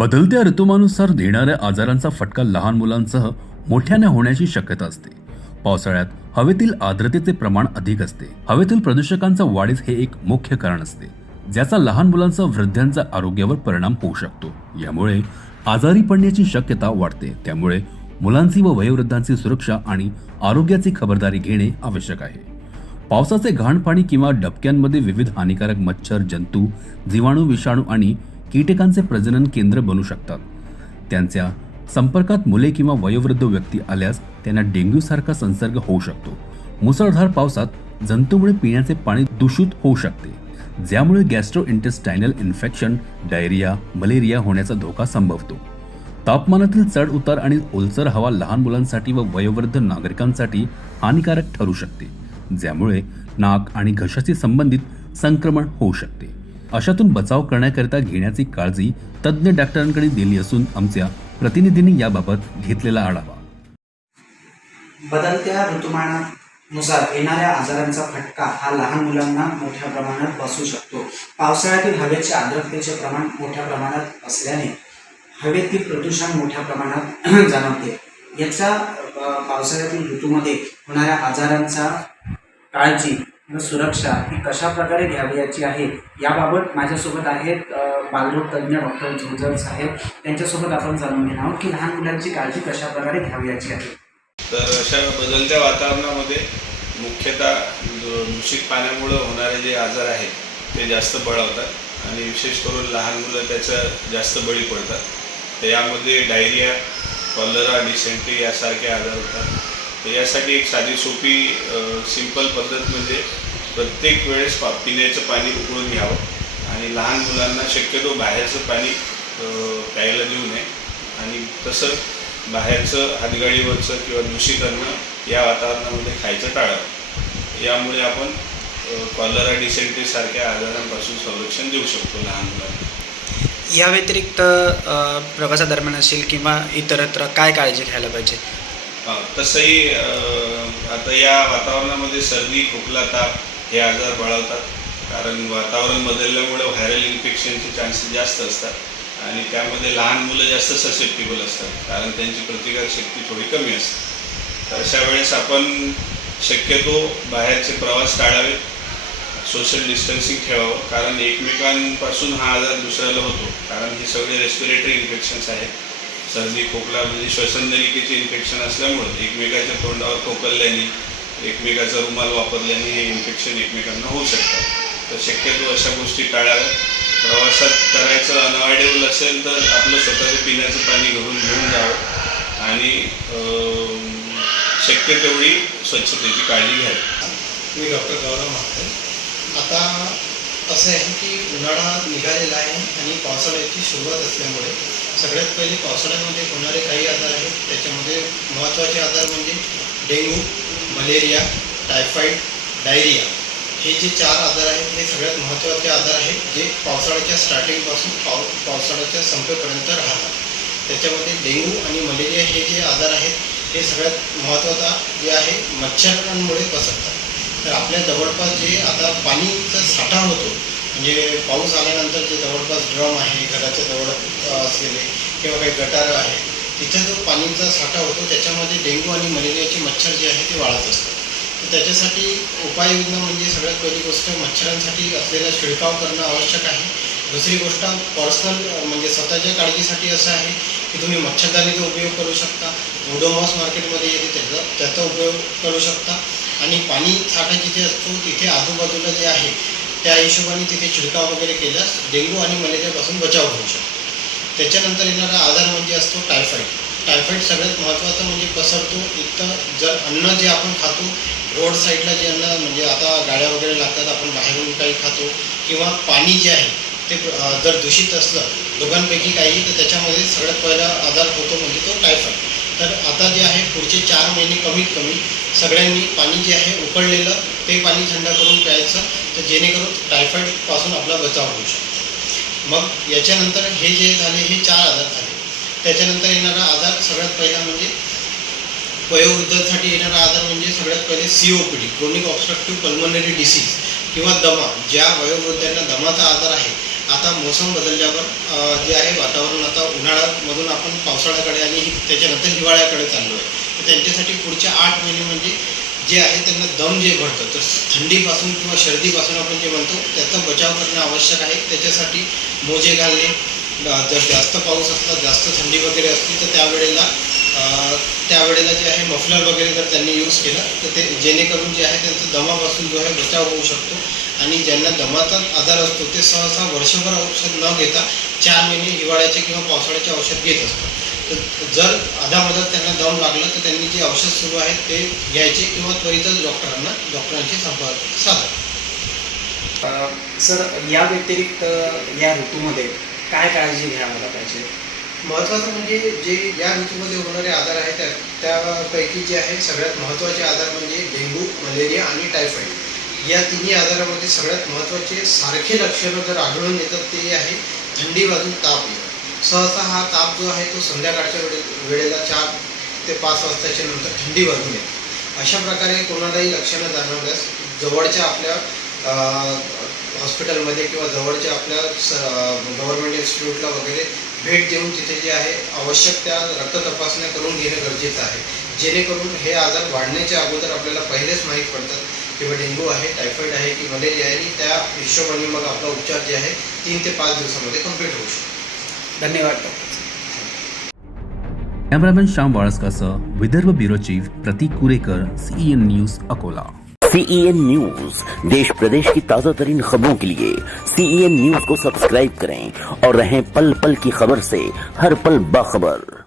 बदलत्या ऋतुमानुसार देणाऱ्या आजारांचा फटका लहान मुलांसह मोठ्याने होण्याची शक्यता असते. पावसाळ्यात हवेतील आर्द्रतेचे प्रमाण अधिक असते. हवेतील प्रदूषकांचा वाढीस हे एक मुख्य कारण असते ज्याचा लहान मुलांसह वृद्धांचा आरोग्यावर परिणाम होऊ शकतो. यामुळे आजारी पडण्याची शक्यता वाढते. त्यामुळे मुलांची व वयोवृद्धांची सुरक्षा आणि आरोग्याची खबरदारी घेणे आवश्यक आहे. पावसाचे घाण पाणी किंवा डबक्यांमध्ये विविध हानिकारक मच्छर जंतू जीवाणू विषाणू आणि कीटकांचे प्रजनन केंद्र बनू शकतात. त्यांच्या संपर्कात मुले किंवा वयोवृद्ध व्यक्ती आल्यास त्यांना डेंग्यू सारखा संसर्ग होऊ शकतो. मुसळधार पावसात जंतूमुळे पिण्याचे पाणी दूषित होऊ शकते. ज्यामुळे गॅस्ट्रो इंटेस्टायनल इन्फेक्शन डायरिया मलेरिया होण्याचा धोका संभवतो. तापमानातील चढ उतार आणि ओलसर हवा लहान मुलांसाठी व वयोवृद्ध नागरिकांसाठी हानिकारक ठरू शकते. ज्यामुळे नाक आणि घशाशी संबंधित संक्रमण होऊ शकते. अशातून बचाव करण्याकरिता घेण्याची काळजी तज्ज्ञ डॉक्टरांकडे दिली असून आमच्या प्रतिनिधींनी याबाबत घेतलेला आढावा. बदलत्या ऋतुमानानुसार येणाऱ्या आजारांचा फटका हा लहान मुलांना मोठ्या प्रमाणात बसू शकतो. पावसाळ्यातील हवेचे आर्द्रतेचे प्रमाण मोठ्या प्रमाणात असल्याने हवेतील प्रदूषण मोठ्या प्रमाणात जाणवते. याचा पावसाळ्यातील ऋतूमध्ये होणाऱ्या आजारांचा काळजी व सुरक्षा ही कशा प्रकारे घ्यावी याची आहे याबाबत माझ्यासोबत आहेत बालरोग तज्ज्ञ डॉक्टर झुंजर साहेब. त्यांच्यासोबत आपण जाणून घेणार आहोत की लहान मुलांची काळजी कशा प्रकारे घ्यावी याची आहे. तर अशा बदलत्या वातावरणामध्ये मुख्यतः दूषित पाण्यामुळं होणारे जे आजार आहेत ते जास्त बळावतात आणि विशेष करून लहान मुलं त्याचं जास्त बळी पडतात. तर यामध्ये डायरिया कॉलरा डिसेंट्री यासारखे आजार होतात. तर यासाठी एक साधी सोपी सिंपल पद्धत म्हणजे प्रत्येक वेळेस पा पिण्याचं पाणी उकळून घ्यावं आणि लहान मुलांना शक्यतो बाहेरचं पाणी प्यायला देऊ नये. आणि तसं बाहेरचं हातगाडीवरचं किंवा दूषित अन्न या वातावरणामध्ये खायचं टाळावं. यामुळे आपण कॉलरा डिसेंट्रीसारख्या आजारांपासून संरक्षण देऊ शकतो लहान मुलांना. या व्यतिरिक्त प्रवासादरम्यान असेल किंवा इतरत्र काय काळजी घ्यायला पाहिजे? तसंही आता या वातावरणामध्ये सर्दी खोकला ताप हे आजार बळावतात कारण वातावरण बदलल्यामुळे व्हायरल इन्फेक्शनचे चान्सेस जास्त असतात. आणि त्यामध्ये लहान मुलं जास्त ससेप्टेबल असतात. कारण त्यांची प्रतिकारशक्ती थोडी कमी असते. तर अशा वेळेस आपण शक्यतो बाहेरचे प्रवास टाळावेत सोशल डिस्टन्सिंग ठेवावं. कारण एकमेकांपासून हा आजार दुसऱ्याला होतो. कारण हे सगळे रेस्पिरेटरी इन्फेक्शन्स आहेत. सर्दी खोकला म्हणजे श्वसननलिकेचे इन्फेक्शन असल्यामुळे एकमेकाच्या तोंडावर खोकल्याने एकमेकाचा रुमाल वापरल्याने हे इन्फेक्शन एकमेकांना होऊ शकतात. तर शक्यतो अशा गोष्टी टाळाव्यात. प्रवासात करायचं अनअवॉइडेबल असेल तर आपलं स्वतःचं पिण्याचं पाणी घरून घेऊन जावं. आणि शक्य तेवढी स्वच्छतेची काळजी घ्यावी. मी डॉक्टर गौरव म्हात्रे असं आहे की उन्हाळा निघालेला आहे आणि पावसाळ्याची सुरुवात असल्यामुळे सगळ्यात पहिले पावसाळ्यामध्ये होणारे काही आजार आहेत त्याच्यामध्ये महत्त्वाचे आजार म्हणजे डेंग्यू मलेरिया टायफॉईड डायरिया. हे जे चार आजार आहेत हे सगळ्यात महत्त्वाचे आजार आहेत जे पावसाळ्याच्या स्टार्टिंगपासून पाव पावसाळ्याच्या संपेपर्यंत राहतात. त्याच्यामध्ये डेंग्यू आणि मलेरिया हे जे आजार आहेत हे सगळ्यात महत्त्वाचा जे आहे मच्छरांमुळे पसरतात. तर आपल्या जवळपास जे आता पाणीचा साठा होतो म्हणजे पाऊस आल्यानंतर जे जवळपास ड्रम आहे घराच्या जवळ असलेले किंवा काही गटारं आहे तिथे जो पाणीचा साठा होतो त्याच्यामध्ये डेंग्यू आणि मलेरियाचे मच्छर जे आहे ते वाढत असतात तर त्याच्यासाठी उपाययोजना म्हणजे सगळ्यात पहिली गोष्ट मच्छरांसाठी असलेला शिडकाव करणं आवश्यक आहे. दुसरी गोष्ट पर्सनल म्हणजे स्वतःच्या काळजीसाठी असं आहे की तुम्ही मच्छरदानीचा उपयोग करू शकता. ओडोमॉस मार्केटमध्ये येते त्याचा त्याचा उपयोग करू शकता. आणि पाणी साठा जिथे असतो तिथे आजूबाजूला जे आहे त्या हिशोबाने तिथे छिडकाव वगैरे केल्यास डेंग्यू आणि मलेरियापासून बचाव होऊ शकतो. त्याच्यानंतर येणारा आजार म्हणजे असतो टायफॉईड टायफॉईड सगळ्यात महत्त्वाचं म्हणजे पसरतो इतकं जर अन्न जे आपण खातो रोड साईडला जे अन्न म्हणजे आता गाड्या वगैरे लागतात आपण बाहेरून काही खातो किंवा पाणी जे आहे ते जर दूषित असलं दोघांपैकी काही तर त्याच्यामध्ये सगळ्यात पहिला आजार होतो म्हणजे तो टायफॉईड तर आता जे आहे पुढचे चार महिने कमीत कमी सगळ्यांनी पाणी जे आहे उकळलेलं ते पाणी थंड करून प्यायचं. तर जेणेकरून टायफॉईडपासून आपला बचाव होऊ शकतो. मग याच्यानंतर हे जे झाले हे चार आजार झाले. त्याच्यानंतर येणारा आजार सगळ्यात पहिला म्हणजे वयोवृद्धांसाठी येणारा आजार म्हणजे सगळ्यात पहिले C O P D chronic obstructive pulmonary disease किंवा दमा ज्या वयोवृद्धांना दमाचा आजार आहे. आता मोसम बदलल्यावर जे आहे वातावरण आता उन्हाळ्यामधून आपण पावसाळ्याकडे आणि त्याच्यानंतर हिवाळ्याकडे चाललो आहे तर त्यांच्यासाठी पुढच्या आठ महिने म्हणजे जे आहे त्यांना दम जे भरतं तर थंडीपासून किंवा सर्दीपासून आपण जे म्हणतो त्याचा बचाव करणं आवश्यक आहे. त्याच्यासाठी मोजे घालणे जर जास्त पाऊस असला जास्त थंडी वगैरे असली तर त्यावेळेला त्यावेळेला जे आहे मफलर वगैरे जर त्यांनी यूज केलं तर ते जेणेकरून जे आहे त्यांचं दमापासून जो आहे बचाव होऊ शकतो. आणि ज्यांना दमाचा आजार असतो ते सहसा वर्षभर औषध न घेता चार महिने हिवाळ्याचे किंवा पावसाळ्याचे औषध घेत असतात. जर अधामधात त्यांना दम लागला तर त्यांनी जे औषध सुरू आहे ते घ्यायचे किंवा त्वरितच डॉक्टरांना डॉक्टरांशी संपर्क साधा. सर या व्यतिरिक्त या ऋतूमध्ये काय काळजी घ्यायला पाहिजे महत्त्वाचं म्हणजे जे या ऋतूमध्ये होणारे आजार आहेत त्या त्यापैकी जे आहे सगळ्यात महत्त्वाचे आजार म्हणजे डेंग्यू मलेरिया आणि टायफॉईड या तिन्ही आजारामध्ये सगळ्यात महत्त्वाचे सारखे लक्षणं जर आढळून येतात ते आहे थंडी वाजून ताप येणं. सहसा हा ताप जो आहे तो संध्याकाळच्या वेळे वेळेला चार ते पाच वाजताच्या नंतर थंडी वाजून येते. अशा प्रकारे कोणालाही लक्षणं जाणवल्यास जवळच्या आपल्या हॉस्पिटलमध्ये किंवा जवळच्या आपल्या स गव्हर्नमेंट इन्स्टिट्यूटला वगैरे भेट देऊन तिथे जे आहे आवश्यक त्या रक्त तपासण्या करून घेणं गरजेचं आहे. जेणेकरून हे आजार वाढण्याच्या अगोदर आपल्याला पहिलेच माहीत पडतात किंवा डेंग्यू आहे टायफॉईड आहे की मलेरिया आहे आणि त्या हिशोबाने मग आपला उपचार जे आहे तीन ते पाच दिवसामध्ये कंप्लीट होऊ शकतो. धन्यवाद doctor cameraman Shyam वाळस्कासह Vidarbha bureau chief Prateek Kurekar CEN news Akola. CEN news देश प्रदेश की ताज़ा तरीन खबरों के लिए सीईएन न्यूज़ को सब्सक्राइब करें और रहें पल पल की खबर से हर पल बाखबर।